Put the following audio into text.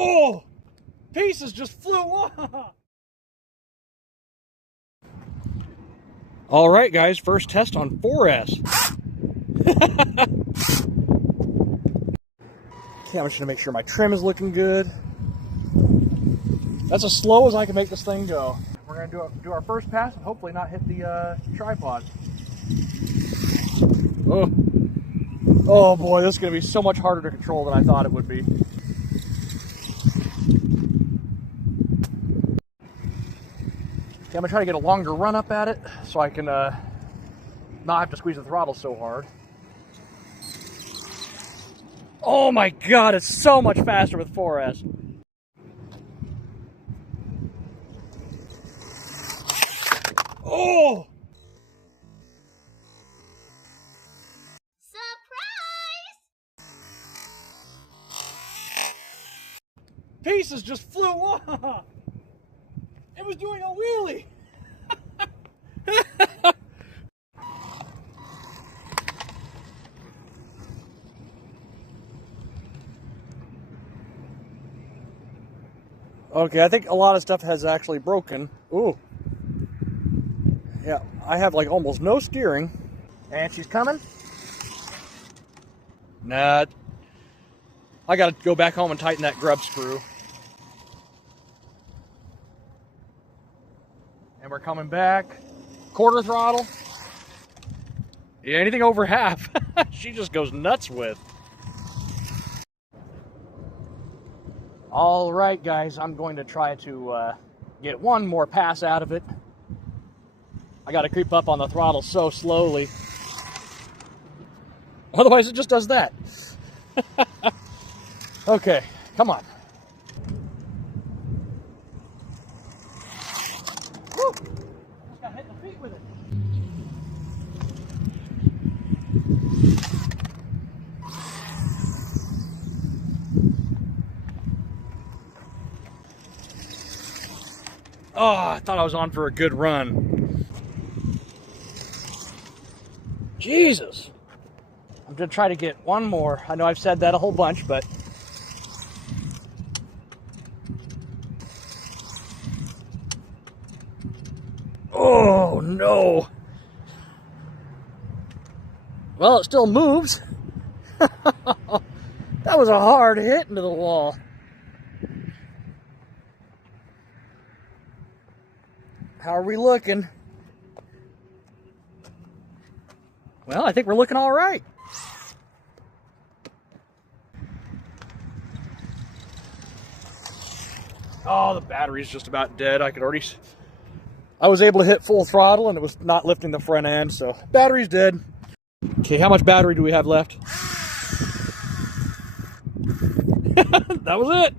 Oh! Pieces just flew off! Alright guys, first test on 4S. Okay, I'm just gonna make sure my trim is looking good. That's as slow as I can make this thing go. We're gonna do our first pass and hopefully not hit the tripod. Oh. Oh boy, this is gonna be so much harder to control than I thought it would be. Okay, I'm gonna try to get a longer run up at it so I can not have to squeeze the throttle so hard. Oh my god, it's so much faster with 4S. Oh! Surprise! Pieces just flew off! It was doing a wheelie! Okay, I think a lot of stuff has actually broken. Ooh. Yeah, I have like almost no steering. And she's coming. Nah. I gotta go back home and tighten that grub screw. And we're coming back. Quarter throttle. Yeah, anything over half, she just goes nuts with. All right, guys, I'm going to try to get one more pass out of it. I got to creep up on the throttle so slowly. Otherwise, it just does that. Okay, come on. Woo! Just got hit in the feet with it. Oh, I thought I was on for a good run. Jesus. I'm going to try to get one more. I know I've said that a whole bunch, but... Oh, no. Well, it still moves. That was a hard hit into the wall. How are we looking? Well, I think we're looking all right. Oh, the battery's just about dead. I was able to hit full throttle and it was not lifting the front end, so battery's dead. Okay, how much battery do we have left? That was it.